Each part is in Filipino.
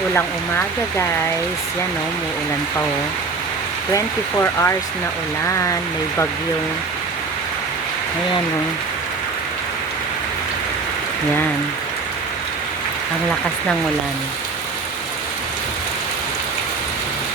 Maulang umaga guys. Yan o, muulan pa o. 24 hours na ulan. May bagyo. Ayan o. Yan. Ang lakas ng ulan.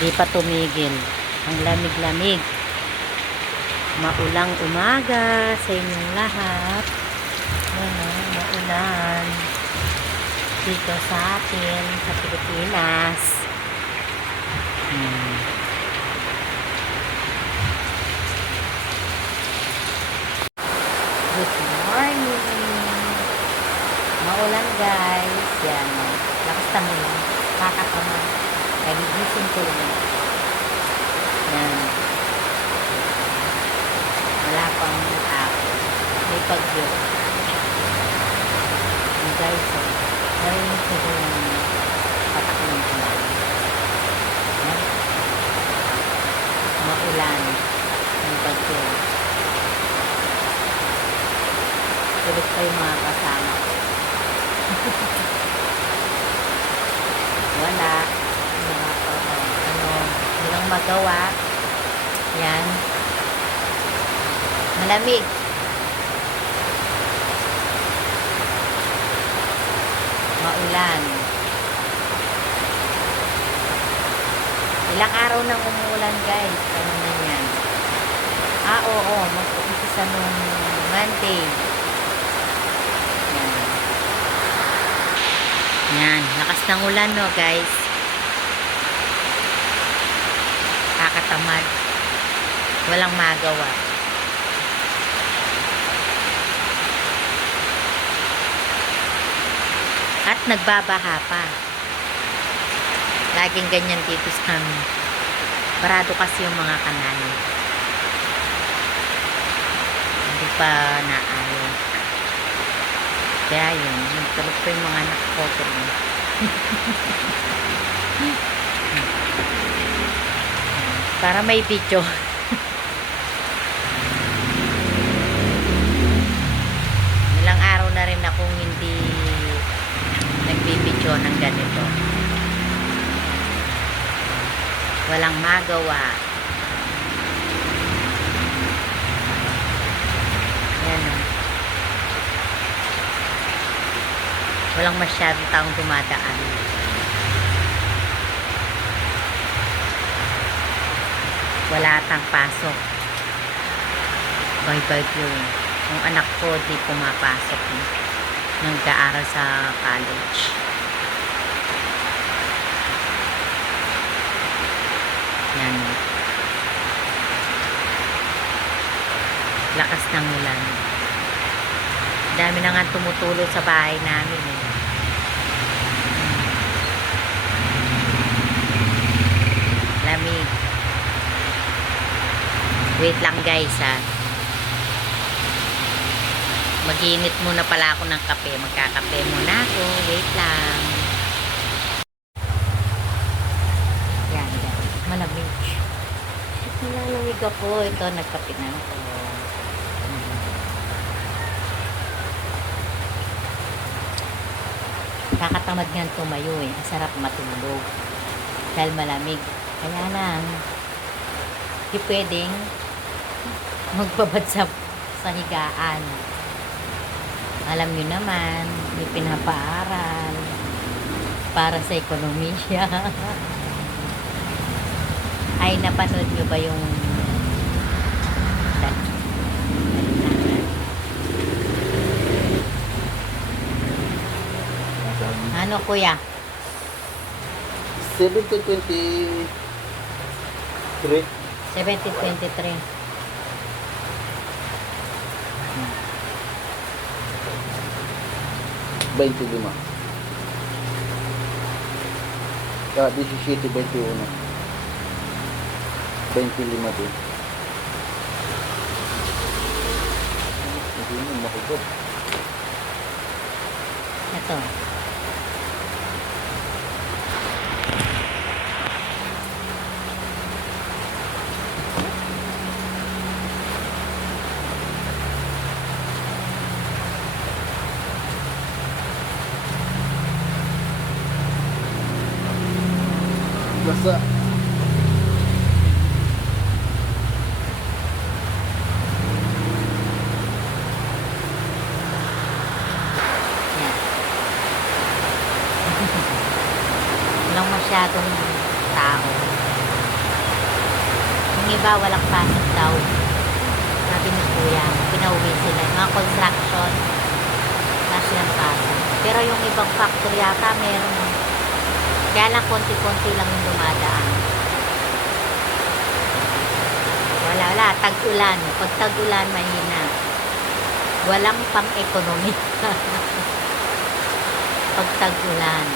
Di pa tumigil. Ang lamig-lamig. Maulang umaga sa inyong lahat. Yan o, maulan. Dito sa atin, sa Pilipinas. Good morning. Maulan guys. Yan. Lakas na ulan. Kakatama. Nagigising ko lang. Yan. Wala pang tao. May bagyo. Yan guys. Narinig ko yung patak ng ulan. Yan. Maulan. May bagyo. Tulog pa yung mga kasama. Wala. Walang magawa. Yan. Malamig. Maulan. Ilang araw nang umuulan guys. Ano na yan? Oo. Mag-umpisa nung Monday. Yan. Yan. Lakas ng ulan no guys. Kakatamad. Walang magawa. At nagbabaha pa. Laging ganyan dito sa amin. Barado kasi yung mga kanal. Hindi pa naayos. Kaya yun, nagtulog pa yung mga anak ko. Para may video. Ilang araw na rin akong hindi nagbibidyo ng ganito. Walang magawa. Yan o. Walang masyadong taong dumadaan. Wala atang pasok. Bye-bye po. Yung anak ko di pumapasok. Nag-aaral sa college. Yan. Lakas ng ulan. Dami na nga tumutulo sa bahay namin eh. Lamig. Wait lang guys ha. Mag-iinit muna pala ako ng kape. Magkakape muna ako. Wait lang. Yan guys. Malamig. Malamig ako. Ito, nagkape na ako. Kakatamad nga tumayo eh. Ang sarap matulog. Dahil malamig. Kaya lang, hindi pwedeng magbabad sa higaan. Alam nyo naman, may pinapaaral para sa ekonomiya. Ay, napanood nyo ba yung ano kuya? 1723. 1723. Lima. 17-21. 25 din. Hindi mo makugot. Ito. Basa. Yan. Walang masyadong tao. Yung iba walang pasok daw. Sabi ni Kuya, pinauwi sila. Mga construction, wala silang pasok. Pero yung ibang factory yata meron. Kaya lang konti-konti lang yung dumadaan. Wala. Tag-ulan. Pag tag-ulan, mahina. Walang pang-economy. Pag tag-ulan.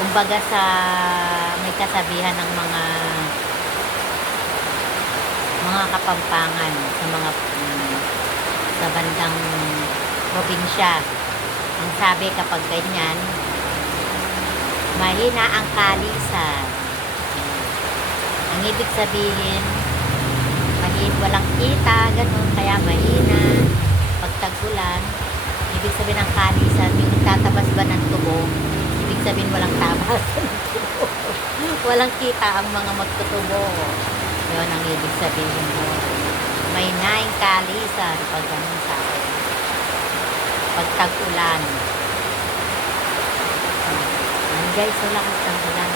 Kumbaga sa may kasabihan ng mga Kapampangan sa mga sa bandang probinsya. Ang sabi kapag ganyan, mahina ang kalisan. Ang ibig sabihin, walang kita, ganun, kaya mahina. Pag tag-ulan, ibig sabihin ng kalisan, yung tatabas ba ng tubo, ibig sabihin walang tabas ng tubo. Walang kita ang mga magtutubo. Yun ang ibig sabihin mo. May naing kalisan pag ganun sa akin. Pag tag-ulan. Ayan guys, so lakas ng ulan.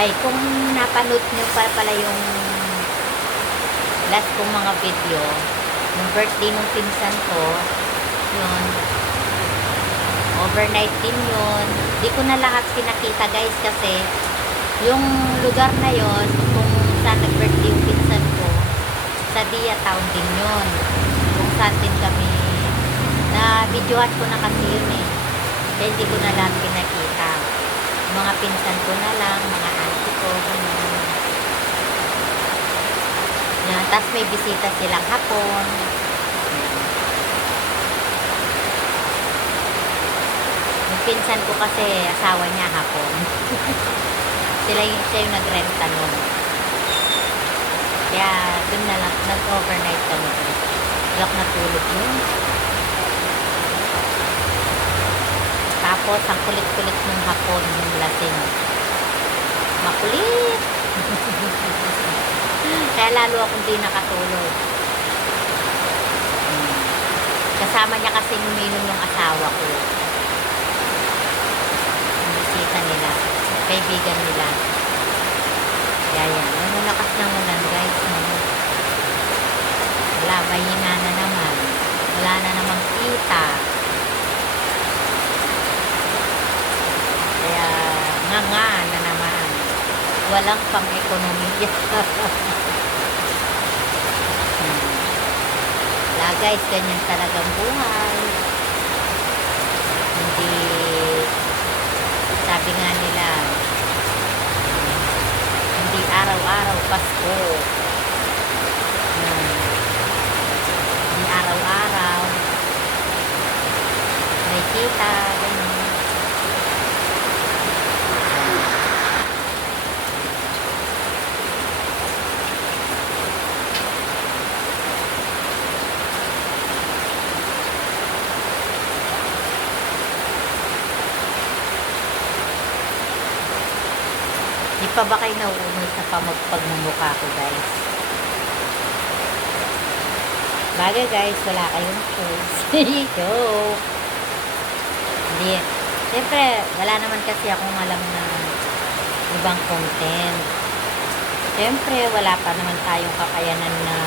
Ay, kung napanood nyo pala yung last kong mga video, yung birthday ng pinsan ko, yun, overnight din yun. Di ko na lahat pinakita guys kasi yung lugar na yun, kung saan nag-birthday yung pinsan ko, sa Dia Town din yun. Kung saan din kami, na videohan ko na kasi yun eh. Kaya hindi ko na lahat pinakita. Mga pinsan ko na lang, mga auntie ko, ganun. Yan, tapos may bisita silang hapon. Yung pinsan ko kasi, asawa niya hapon. siya yung nagrenta nun. Kaya, dun na lang, nag-overnight kami. Lock na tulog yun. Tapos, ang kulit-kulit ng hapon, yung lasing. Makulit! Kaya lalo akong di nakatulog. Kasama niya kasi uminom yung asawa ko. Yung bisita nila. Kaibigan nila. Kaya yan. Ang lakas ng ulan guys. Wala, mahina na naman. Wala na namang kita. Kaya nga na naman. Walang pang-ekonomiya. Wala guys, ganyan talagang buhay. Hindi, sabi nga nila, hindi araw-araw Pasko. Hindi araw-araw may kita, ganyan. Di pa ba kayo nauunod sa pagmumukha ko guys? Bagay guys, wala kayong choice. Joke. Hindi. Siyempre, wala naman kasi akong alam na ibang content. Siyempre, wala pa naman tayong kakayanan na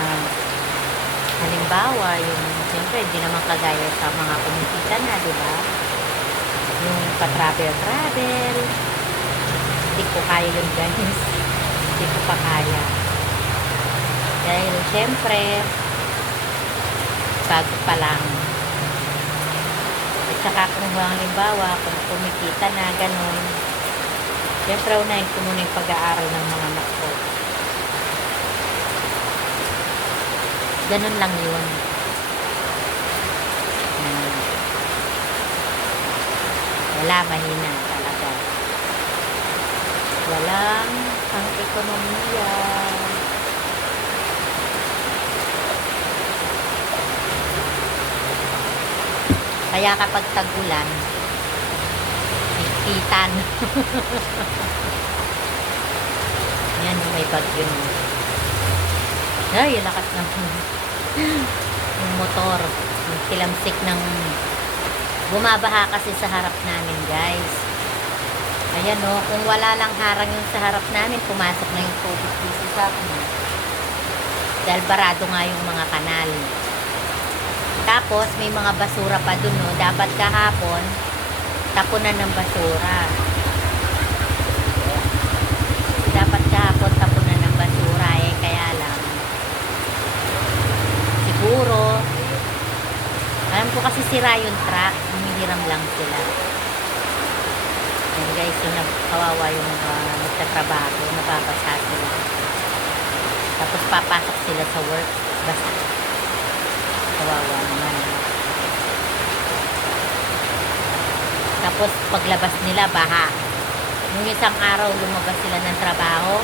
halimbawa, yung siyempre, hindi naman kagaya sa mga kumikita na, di ba? Yung pa-travel. Hindi ko kaya yun guys. Hindi ko pa kaya. Dahil syempre, bago pa lang. At saka kung halimbawa, kung kumikita na, ganun. Syempre, unahin ko muna yung pag-aaral ng mga anak ko. Ganun lang yun. Wala, mahina talaga. Walang pang-ekonomiya. Kaya kapag tag-ulan, higpitan. Yan, may bagyo no. Ay, lakas ng yung motor. Yung tilamsik ng bumabaha kasi sa harap namin, guys. Ayan no, kung wala lang harang yung sa harap namin, pumasok na yung tubig dito sa akin. Dahil barado nga yung mga kanal. Tapos, may mga basura pa dun, no. Dapat kahapon, tapunan ng basura. Dapat kahapon, tapunan ng basura. Eh, kaya lang. Siguro, alam ko kasi sira yung truck. Humihiram lang sila. And guys, yung kawawa yung nagtatrabaho, nababasa sila. Tapos, papasok sila sa work. Basta. Kawawa naman. Tapos paglabas nila baha. Nung isang araw lumabas sila ng trabaho,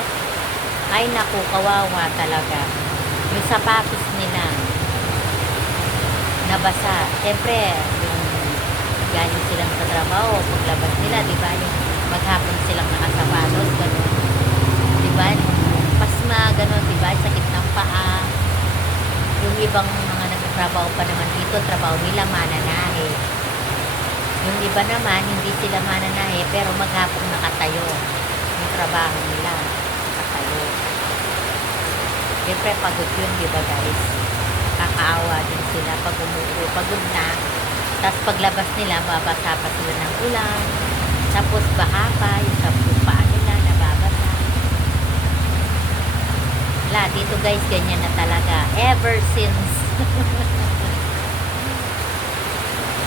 ay naku, kawawa talaga. Yung sapatos nila nabasa. Siyempre, yung galing silang sa trabaho, paglabas nila, di ba, yung maghapon silang nakasapatos, gano'n. Di ba, pasma, gano'n, di ba, sakit ng paa. Yung ibang mga nagtatrabaho pa naman dito, trabaho nila mananahe. Yung iba naman, hindi sila mananahe, pero maghapong nakatayo. Yung trabaho nila, nakatayo. Siyempre, pagod yun, di ba guys? Kakaawa din sila pag umuwi, pagod na. Tapos paglabas nila, babasa pa sila ng ulan. Tapos baha pa, yung sa paa nila, nababasa. Wala, dito guys, ganyan na talaga. Ever since.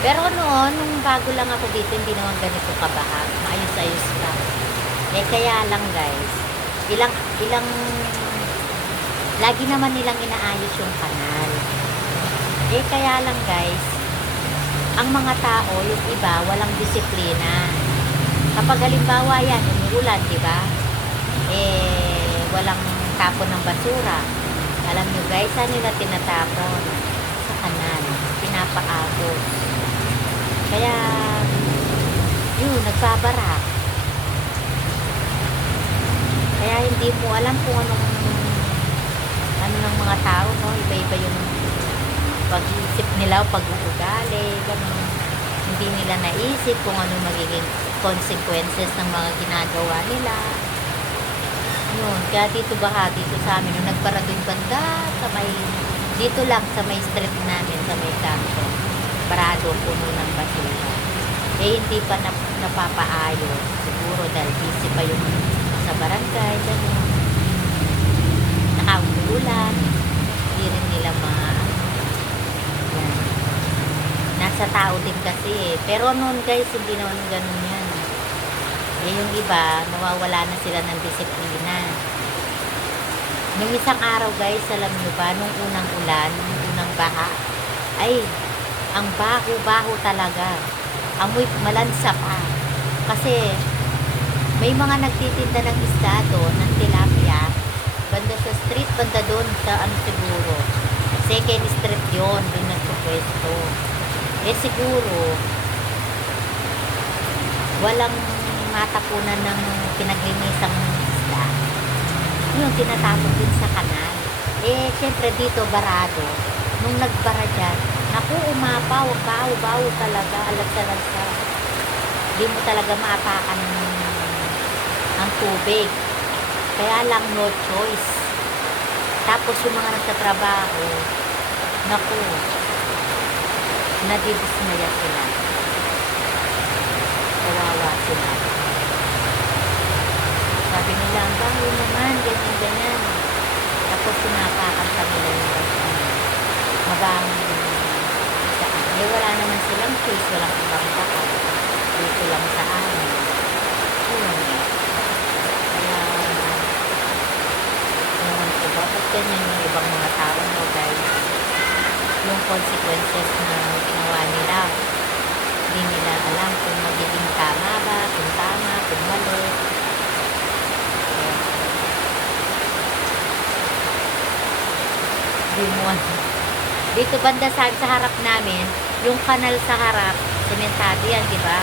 Pero noon, nung bago lang ako dito, hindi naman ganito kabaha. Maayos-ayos lang. Eh, kaya lang guys, lagi naman nilang inaayos yung kanal. Eh, kaya lang guys, ang mga tao, yung iba, walang disiplina. Kapag halimbawa yan, umuulan, di ba? Eh, walang tapon ng basura. Alam nyo guys, saan nila tinatapon? Sa kanal. Pinapaagos. Kaya, yun, nagbabara. Kaya hindi mo alam kung ano ng mga tao, no? Iba-iba yung pag-iisip nila, pag-uugali, gano'n. Hindi nila naisip kung ano magiging consequences ng mga ginagawa nila. Yun, kaya dito baha, dito sa amin, nung nagbara doon banda, dito lang sa may street namin, sa may kanto, barado, puno ng basura. Eh, hindi pa napapaayos. Siguro dahil busy pa yung sa barangay, gano'n. Nakaulan, hindi rin nila yan. Nasa tao din kasi eh. Pero noon guys, hindi naman ganun yan. Eh, yung iba, nawawala na sila ng disiplina. Nung isang araw guys, alam nyo ba, nung unang ulan, nung unang baha, ay, ang baho-baho talaga. Amoy malansa pa. Kasi, may mga nagtitinda ng isda doon, ng tilapia, banda sa street, banda doon, sa ano siguro, second street yon, doon nagpupwesto. Eh siguro, walang matapunan ng pinaglinisang isda. Yung tinatapon din sa kanal. Eh, syempre dito, barado. Nung nagbara dyan, naku, umapaw, baho talaga, alag-alag. Hindi mo talaga maapakan ang tubig. Kaya lang, no choice. Tapos yung mga nagtatrabaho, naku, nadidismaya sila. Kawawa sila. Sabi nila, ang baho naman, ganyan. Tapos sinapakan kami ng mabangin saan. Eh, wala naman silang choice, walang ibang baka. Dito lang sa amin. Yun. Kaya, ewan ko ba, ba't ganyan yung ibang mga tao mo guys? Yung consequences na ginawa nila, hindi nila alam kung magiging tama ba, kung tama, kung mali. Hindi mo ano. Dito banda sa harap namin, yung kanal sa harap, sementado yan, di ba?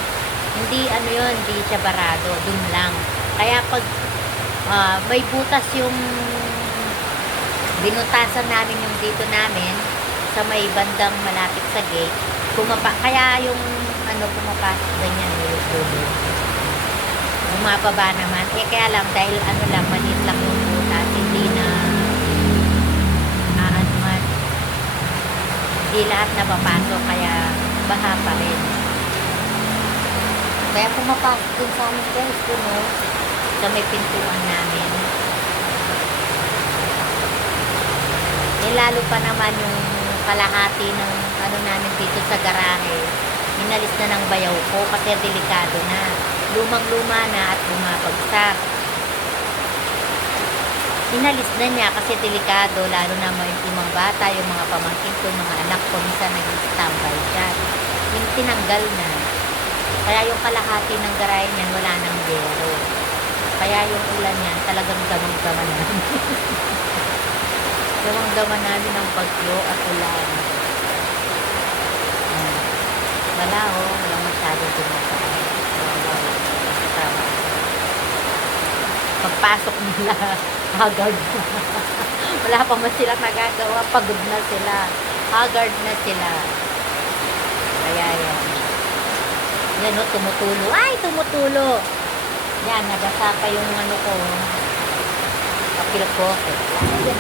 Hindi ano yun, hindi siya barado, dun lang. Kaya pag may butas yung binutasan namin yung dito namin sa may bandang malapit sa gate, kaya yung ano pumapasok ganyan yung tubo. Bumababa naman. Kaya lang dahil ano lang, maliit lang yung butas, hindi na ano man, hindi lahat na papasok, kaya baha pa rin. Kaya pumapasok din sa amin guys, no? Sa may pintuan namin. Lalo pa naman yung kalahati ng ano namin dito sa garahe. Inalis na ng bayaw ko kasi delikado na. Lumang-luma na at bumabagsak. Inalis na niya kasi delikado, lalo na yung mga bata, yung mga pamangkin ko, mga anak ko, minsan nag-standby siya. Yung tinanggal na. Kaya yung kalahati ng garahe niyan, wala nang yero. Kaya yung ulan niyan, talagang damang-dama namin. Damang-dama namin ang bagyo at ulan. Wala walang masyado dumataas. Pagpasok nila, haggard na. Wala pa man sila nagagawa, pagod na sila. Haggard na sila. Kaya yan. Yan tumutulo. Ay, tumutulo. Yan, nagasa pa yung ano ko. Papil ko. Ayan.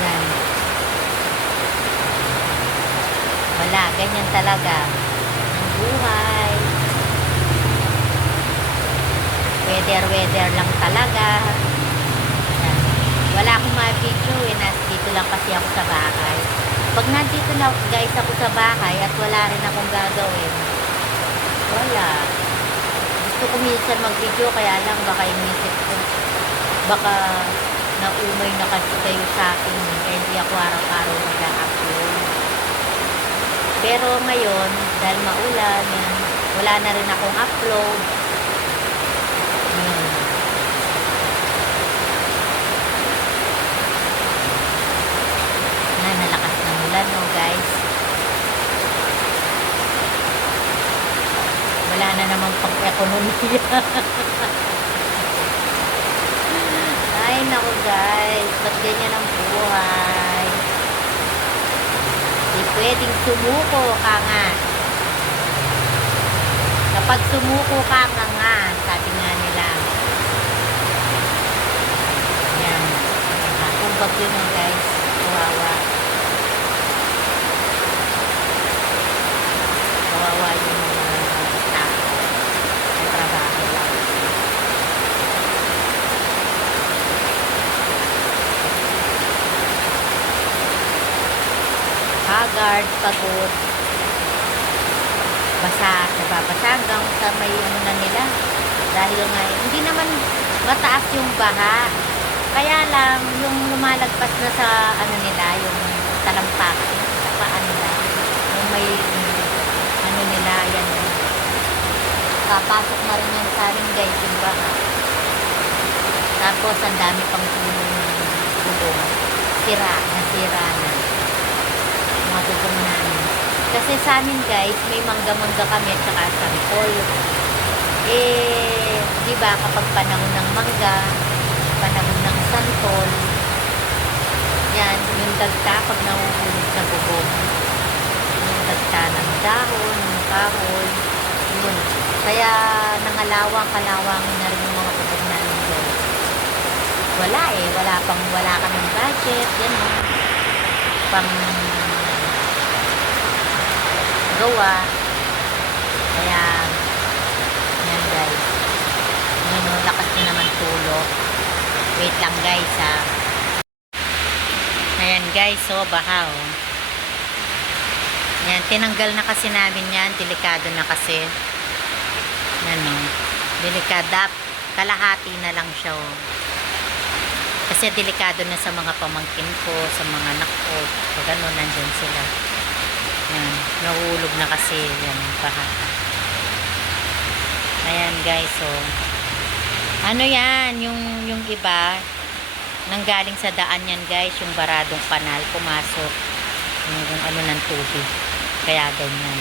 Yan. Wala, ganyan talaga. Ang buhay. Weather lang talaga. Yan. Wala akong ma-video dito lang kasi ako sa bahay. Pag nandito na guys ako sa bahay at wala rin akong gagawin, wala. Gusto ko minsan mag-video, kaya lang baka inisip ko, baka naumay na kasi kayo sa akin, kaya hindi ako araw-araw nag-upload. Pero ngayon, dahil maulan, wala na rin akong upload. Nalakas ng ulan, no guys. Wala na naman pang ekonomiya. Ay nako guys, ba't ganyan ang buhay? Di pwedeng sumuko ka nga. Kapag sumuko ka nga, sabi nga nila. Yan. Kung bagyo na guys, kawawa. Kawawa yung tao. Ang trabaho lang. Haggard, pagod. Basa, nababasa hanggang sa may ano na nila. Dahil nga, hindi naman mataas yung baha. Kaya lang, yung lumalagpas na sa ano nila, yung talampak, sa paa nila, yung may ano nila, yan. Kapasok na rin yan sa amin guys, yung baha. Tapos, ang dami pang puno ng bubong. Nasira na. Mga bubong namin. Kasi sa amin guys, may mangga-mangga kami at saka santol. Di ba kapag panahon ng mangga, panahon ng santol, yan, yung dagta pag nahuhulog sa bubong. Yung dagta ng dahon, ng kahoy, yun. Kaya nangalawang-kalawang na rin yung mga bubong namin guys. Wala kaming budget, yan o. Pang gawa. Kaya yan guys, ngayon lakas na naman tulog. Wait lang guys ha. Ayan guys, so baha oh. Yan, tinanggal na kasi namin yan, delikado na kasi. Yan oh, delikada, kalahati na lang siya oh. Kasi delikado na sa mga pamangkin ko, sa mga anak ko, pag ano, nandyan sila. Yan, nahulog na kasi yan, baha. Ayan guys, so Ano yan, yung iba, nanggaling sa daan yan guys, yung baradong kanal, pumasok. Yung ano ng tubig. Kaya ganyan.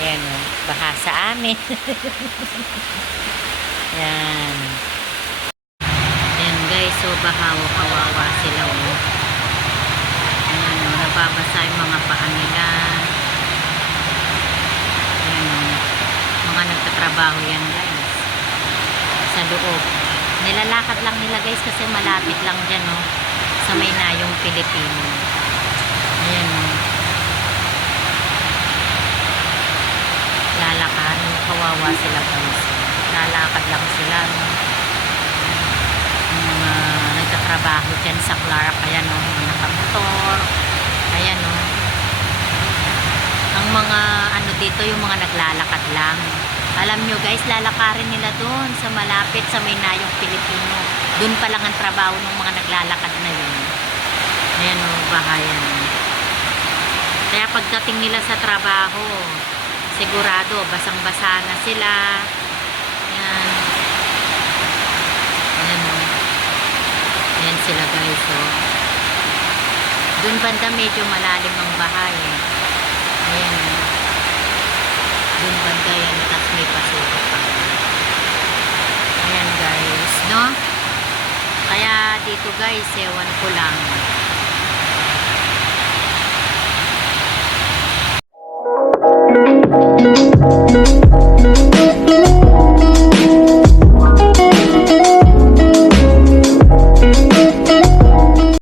Ayan o, baha sa amin. Yan. Ayan guys, so bahaw, kawawa sila o. Ayan o, nababasa yung mga paa nila. Ayan o, mga nagtatrabaho yan guys. Sa loob. Nilalakad lang nila guys kasi malapit lang dyan o. Sa may nayong Pilipino. Ayan o. Lalakad. Kawawa sila guys. Lalakad lang sila. No? Yung mga nagtatrabaho dyan sa Clark. Ayan o. Mga nakamotor. Ayan o. Ang mga ano dito yung mga naglalakad lang. Alam nyo guys, lalakarin nila doon sa malapit sa may nayong Pilipino. Doon pa lang ang trabaho ng mga naglalakad na yun. Ayan o, bahayan. Kaya pagdating nila sa trabaho, sigurado, basang-basa na sila. Ayan. Ayan o. Ayan sila guys o. Doon banda medyo malalim ang bahay eh. Ayan o. Doon banda yan, tapos may pasura pa. Ayan guys, no? Kaya dito guys, ewan ko lang.